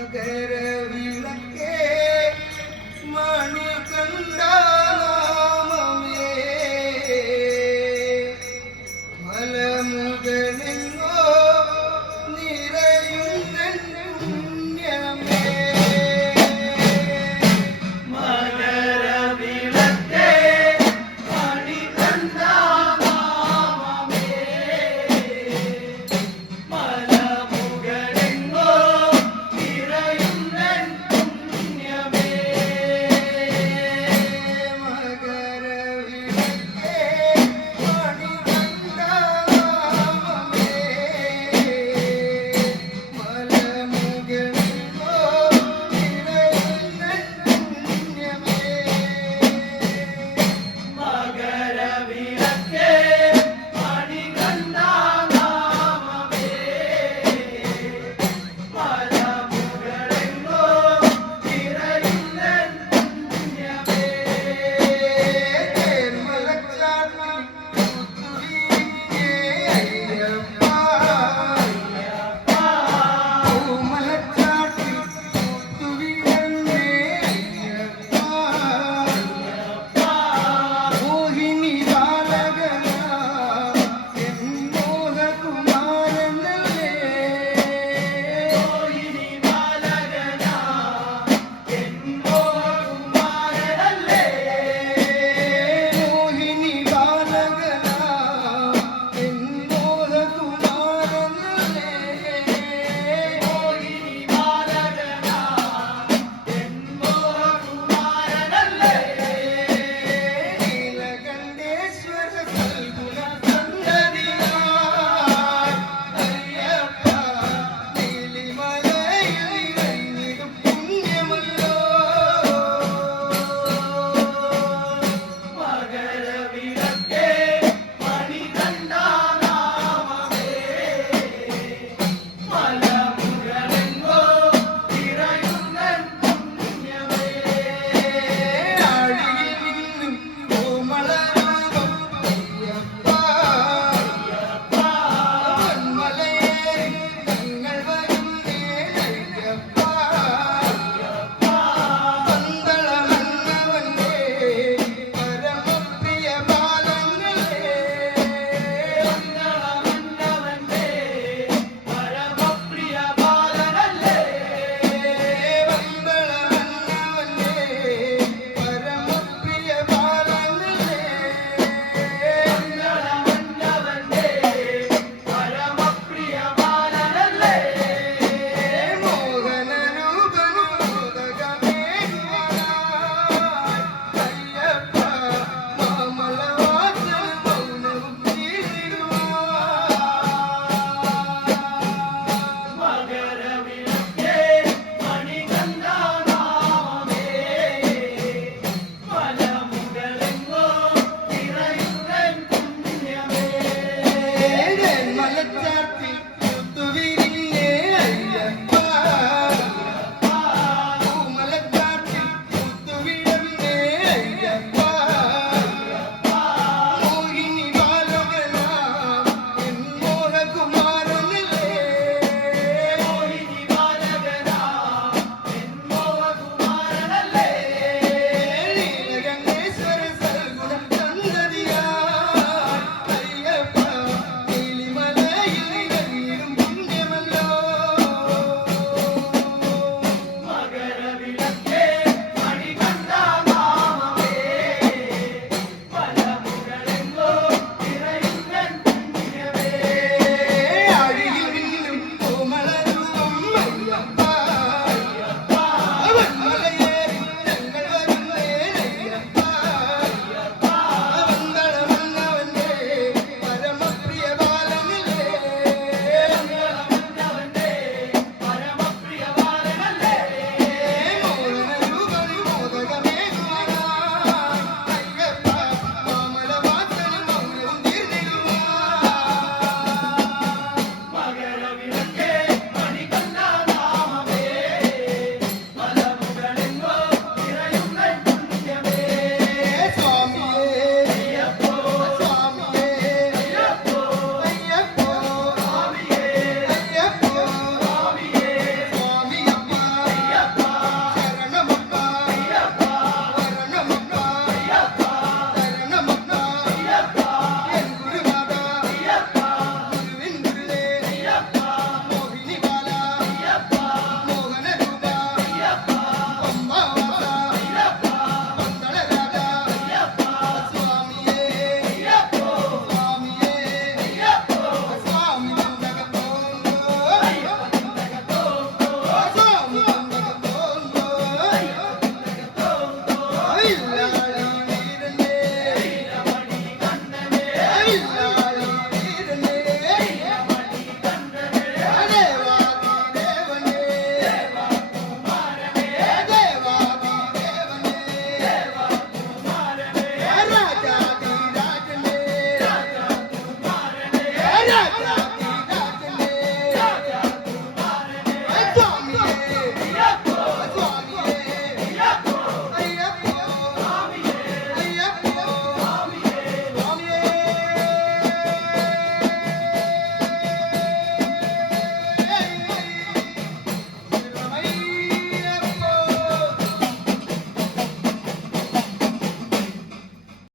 மகர விளக்கே மணி